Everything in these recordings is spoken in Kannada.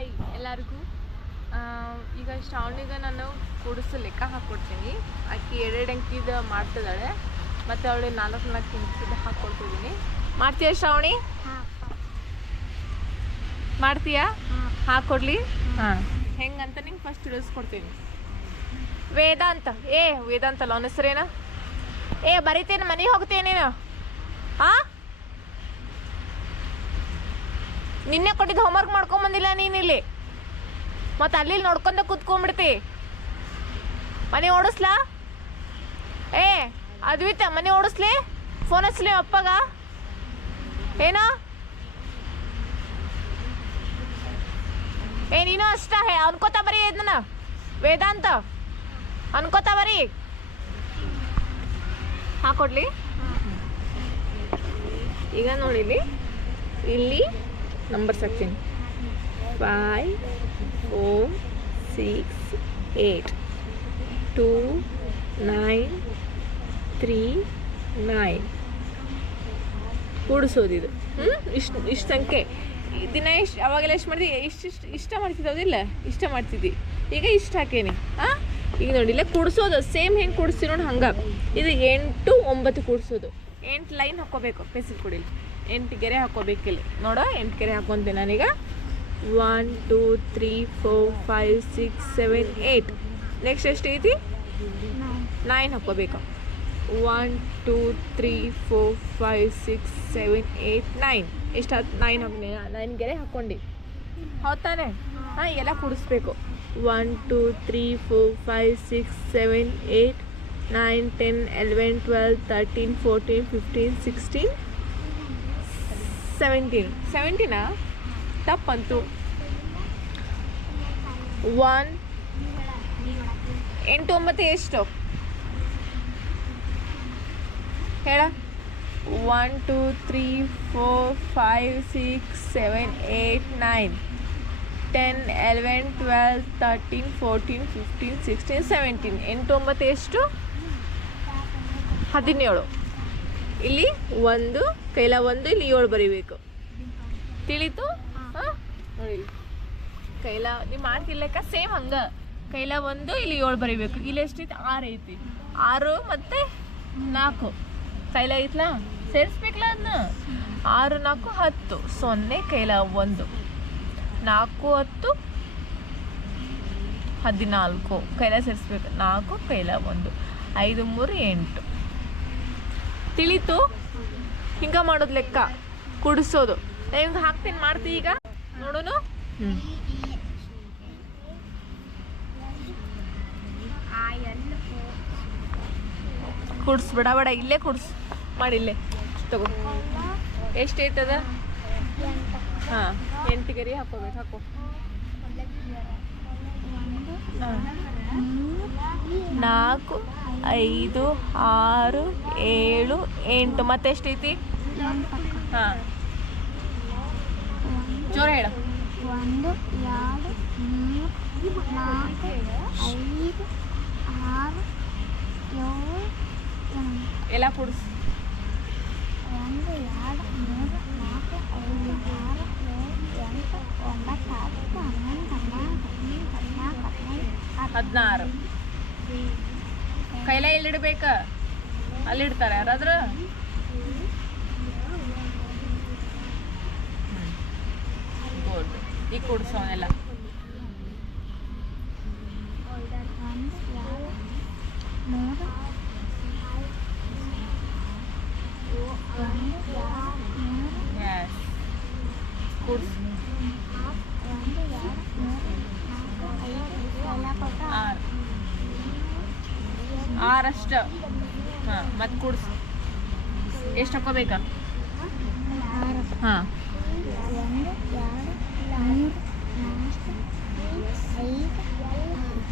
ಹಾಯ್ ಎಲ್ಲರಿಗೂ. ಈಗ ಶ್ರಾವಣಿಗೆ ನಾನು ಕೂಡಿಸು ಲೆಕ್ಕ ಹಾಕ್ಕೊಡ್ತೀನಿ ಆಕೆ ಎರಡು ಅಂಕಿದ ಮಾಡ್ತಿದ್ದಾಳೆ ಮತ್ತು ಅವಳಿಗೆ ನಾಲ್ಕು ನಾಲ್ಕು ಅಂಕಿದ ಹಾಕ್ಕೊಡ್ತಿದ್ದೀನಿ ಮಾಡ್ತೀಯಾ ಶ್ರಾವಣಿ? ಮಾಡ್ತೀಯಾ? ಹಾಕ್ಕೊಡ್ಲಿ ಹಾಂ. ಹೆಂಗಂತ ನಿಂಗೆ ಫಸ್ಟ್ ತಿಳಿಸ್ಕೊಡ್ತೀನಿ. ವೇದಾಂತ. ಏ ವೇದಾಂತ ಅಲ್ಲ ಅವನ ಹೆಸರೇನ? ಏ ಬರೀತೇನೆ ಮನೆಗೆ ಹೋಗ್ತೇನೆ ನೀನು? ಹಾಂ ನಿನ್ನೆ ಕೊಟ್ಟಿದ್ದು ಹೋಮ್ವರ್ಕ್ ಮಾಡ್ಕೊಂಬಂದಿಲ್ಲ ನೀನು ಇಲ್ಲಿ ಮತ್ತೆ ಅಲ್ಲಿ ನೋಡ್ಕೊಂಡ ಕೂತ್ಕೊಂಡ್ಬಿಡ್ತಿ ಮನೆ ಓಡಿಸ್ಲಾ? ಏ, ಅದ್ವಿತ, ಮನೆ ಓಡಿಸ್ಲಿ? ಫೋನ್ ಹಚ್ಲಿ ಅಪ್ಪಗ. ಏನೋ? ಏ, ನೀನು ಅಷ್ಟ ಹೇ ಅನ್ಕೋತ ಬರೀ ಇದನ್ನ ವೇದಾಂತ, ಅನ್ಕೋತ ಬರೀ. ಹಾಕೊಡ್ಲಿ ಈಗ ನೋಡಿಲಿ, ಇಲ್ಲಿ ನಂಬರ್ಸ್ ಹಾಕ್ತೀನಿ five four six eight two nine three nine ಕೂಡಿಸೋದಿದು ಹ್ಞೂ ಇಷ್ಟು ಇಷ್ಟು ಸಂಖ್ಯೆ. ದಿನ ಎಷ್ಟು, ಅವಾಗೆಲ್ಲ ಎಷ್ಟು ಮಾಡ್ತೀವಿ ಇಷ್ಟು ಇಷ್ಟು, ಇಷ್ಟ ಮಾಡ್ತಿದ್ದೋದಿಲ್ಲ ಇಷ್ಟ ಮಾಡ್ತಿದ್ದಿ. ಈಗ ಇಷ್ಟು ಹಾಕೇನಿ. ಹಾಂ ಈಗ ನೋಡಿ, ಇಲ್ಲೇ ಕೂಡಿಸೋದು. ಸೇಮ್ ಹೆಂಗೆ ಕೂಡಿಸ್ತೀವಿ ನೋಡಿ ಹಂಗೆ. ಇದು ಎಂಟು ಒಂಬತ್ತು ಕೂಡಿಸೋದು. ಎಂಟು ಲೈನ್ ಹಾಕ್ಕೋಬೇಕು. ಪೆನ್ಸಿಲ್ ಕೊಡಿಲಿ ಎಂಟು ಗೆರೆ ಹಾಕ್ಕೋಬೇಕಿಲ್ಲಿ ನೋಡೋ, ಎಂಟು ಗೆರೆ ಹಾಕ್ಕೊಂತೀನಿ ನಾನೀಗ. One two three four five six seven eight next ಎಷ್ಟು ಐತಿ? ನೈನ್ ಹಾಕ್ಕೋಬೇಕು. One two three four five six seven eight nine ಎಷ್ಟು ಹತ್ತು ನೈನ್ ಹಾಕಿ ನೈನ್ ಗೆರೆ ಹಾಕ್ಕೊಂಡು. ಹೌದು ತಾನೆ ಹಾಂ ಎಲ್ಲ ಕುಡಿಸ್ಬೇಕು. One two three four five six seven eight nine ten eleven twelve thirteen fourteen fifteen sixteen seventeen ಸೆವೆಂಟೀನಾ ತಪ್ಪಂತು. ಒನ್ ಎಂಟು ಒಂಬತ್ತು ಎಷ್ಟು? ಹೇಳ. One two three four five six seven eight nine ten eleven twelve thirteen fourteen fifteen sixteen seventeen ಎಂಟು ಒಂಬತ್ತು ಎಷ್ಟು? ಹದಿನೇಳು. ಇಲ್ಲಿ ಒಂದು ಕೈಲ ಒಂದು ಇಲ್ಲಿ ಏಳು ಬರಿಬೇಕು. ತಿಳಿತು? ನೋಡಿ. ಕೈಲ ನೀವು ಮಾಡ್ತಿರ್ಲಕ್ಕ ಸೇಮ್ ಹಂಗ. ಕೈಲ ಒಂದು ಇಲ್ಲಿ ಏಳು ಬರಿಬೇಕು. ಇಲ್ಲಿ ಎಷ್ಟೈತಿ ಆರು ಐತಿ. ಆರು ಮತ್ತೆ ನಾಲ್ಕು. ಕೈಲ ಐತ್ಲಾ? ಸೇರಿಸ್ಬೇಕಲ್ಲ ಅದನ್ನ ಆರು ನಾಲ್ಕು ಹತ್ತು. ಸೊನ್ನೆ ಕೈಲ ಒಂದು. ನಾಲ್ಕು ಹತ್ತು. ಹದಿನಾಲ್ಕು. ಕೈಲ ಸೇರಿಸ್ಬೇಕು. ನಾಲ್ಕು ಕೈಲ ಒಂದು. ಐದು ಮೂರು ಎಂಟು. ತಿಳಿತು. ಹಿಂಗ ಮಾಡೋದು ಲೆಕ್ಕ. ಕುಡಿಸೋದು. ನಿಮ್ಗೆ ಹಾಕ್ತೀನಿ ಮಾಡ್ತಿ ಈಗ. ನೋಡೋನು? ಹ್ಞೂ ಕುಡ್ಸ್ ಬಿಡ ಬೇಡ ಇಲ್ಲೇ ಕುಡ್ಸ್. ಮಾಡಿ ಇಲ್ಲೇ. ತಗೋ. ಎಷ್ಟು ಐತದ? ಹಾಂ ಎಂಟು ಗರಿ ಹಾಕೋಬೇಕು ಹಾಕೋ. ನಾಲ್ಕು ಐದು ಆರು ಏಳು ಎಂಟು ಮತ್ತೆ ಎಷ್ಟೈತಿ ಹಾಂ ಜೋರ ಹೇಳ ಒಂದು ಎರಡು ಮೂರು ನಾಲ್ಕು ಐದು ಆರು ಏಳು ಎಂಟು ಎಲ್ಲ ಕುಡ್ಸ್ ಒಂದು ಎರಡು ಮೂರು ನಾಲ್ಕು ಐದು ಆರು ಏಳು ಎಂಟು ಒಂಬತ್ತು ಹತ್ತು ಹನ್ನೊಂದು ಹನ್ನೆರಡು ಹದಿಮೂರು ಹದಿನಾಲ್ಕು ಹದಿನೈದು ಹತ್ತು ಹದಿನಾರು. ಕೈಲ ಎಲ್ಲಿಡ್ಬೇಕ? ಅಲ್ಲಿಡ್ತಾರೆ ಯಾರಾದ್ರೂ? ಗುಡ್ ಈಗ ಕುಡ್ಸೋನೆಲ್ಲ ಒಂದು ಎರಡು ಮೂರು ಒಂದು ಎರಡು ಮೂರು ಎಸ್ ಕುಡ್ಸ್ ಒಂದು ಎರಡು ಮೂರು ನಾಲ್ಕು ಐದು ಎಲ್ಲ ಕೊಟ್ಟು ಆರು ಆರಷ್ಟ. ಹಾಂ, ಮತ್ತೆ ಕುಡ್ಸ್. ಎಷ್ಟು ಹಾಕೋಬೇಕಾ ಹಾಂ.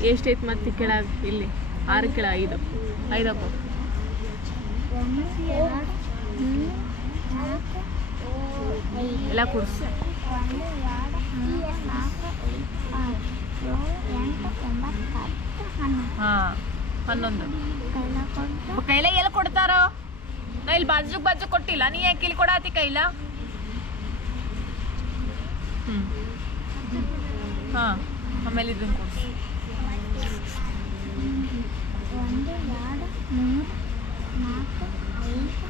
ಎಷ್ಟೈತೆ ಮತ್ತೆ ಕೆಳಗ ಇಲ್ಲಿ? ಆರು ಕೆಳ ಐದು. ಐದು ಹಾಕೋ ಎಲ್ಲ ಕುಡ್ಸ್. ಹಾಂ. ಹನ್ನೊಂದು. ಕೈಲ ಎಲ್ಲಿ ಕೊಡ್ತಾರೋ? ನಾ ಇಲ್ಲಿ ಬಾಜುಕ್ ಬಾಜು ಕೊಟ್ಟಿಲ್ಲ. ನೀ ಯಾಕೆ ಇಲ್ಲಿ ಕೊಡಾತಿ ಕೈಲ? ಹ್ಞೂ ಹಾಂ ಆಮೇಲೆ ಇದನ್ನ ಒಂದು ಎರಡು ಮೂರು ನಾಲ್ಕು ಐದು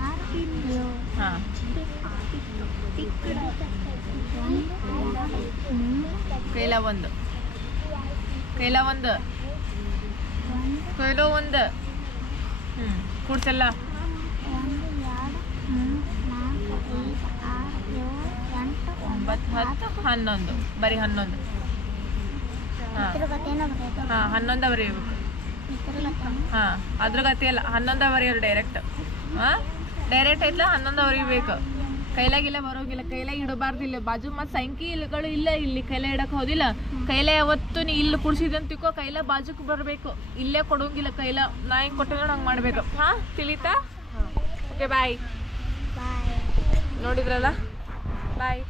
ಆರು ಹಾಂ. ಕೈಲ ಒಂದು. ಕೈಲ ಒಂದು. ಕೈಲೋ ಒಂದು. ಹ್ಞೂ ಕೂಡ್ಸಲ್ಲ. ಒಂಬತ್ತು ಹತ್ತು, ಹನ್ನೊಂದು. ಬರಿ ಹನ್ನೊಂದು. ಹಾಂ. ಹನ್ನೊಂದ ಬರೀಬೇಕು ಹಾ, ಅದ್ರ ಗತಿ ಅಲ್ಲ. ಹನ್ನೊಂದ ಬರೆಯೋರು ಡೈರೆಕ್ಟ್ ಹಾಂ? ಡೈರೆಕ್ಟ್ ಐತ್ಲ? ಹನ್ನೊಂದ ಬರೀಬೇಕು ಕೈಲಾಗಿಲ್ಲ ಬರೋಗಿಲ್ಲ ಕೈಲಾಗ ಇಡಬಾರ್ದಿಲ್ಲ. ಬಾಜು ಮತ್ತು ಸಂಖ್ಯೆಗಳು ಇಲ್ಲ ಇಲ್ಲಿ ಕೈಲ ಇಡಕ್ ಹೋದಿಲ್ಲ. ಕೈಲ ಯಾವತ್ತು ನೀ ಇಲ್ಲಿ ಕುಡ್ಸಿದಂತ ತಿಕ್ಕೋ ಕೈಲ ಬಾಜುಕ್ ಬರಬೇಕು. ಇಲ್ಲೇ ಕೊಡೋಂಗಿಲ್ಲ ಕೈಲ ನಾ ಹಿಂಗೆ ಕೊಟ್ಟಿದ್ರೆ ಹಂಗೆ ಮಾಡಬೇಕು. ಹಾ ತಿಳಿತಾ? ಓಕೆ ಬಾಯ್ ನೋಡಿದ್ರಲ್ಲ? ಬಾಯ್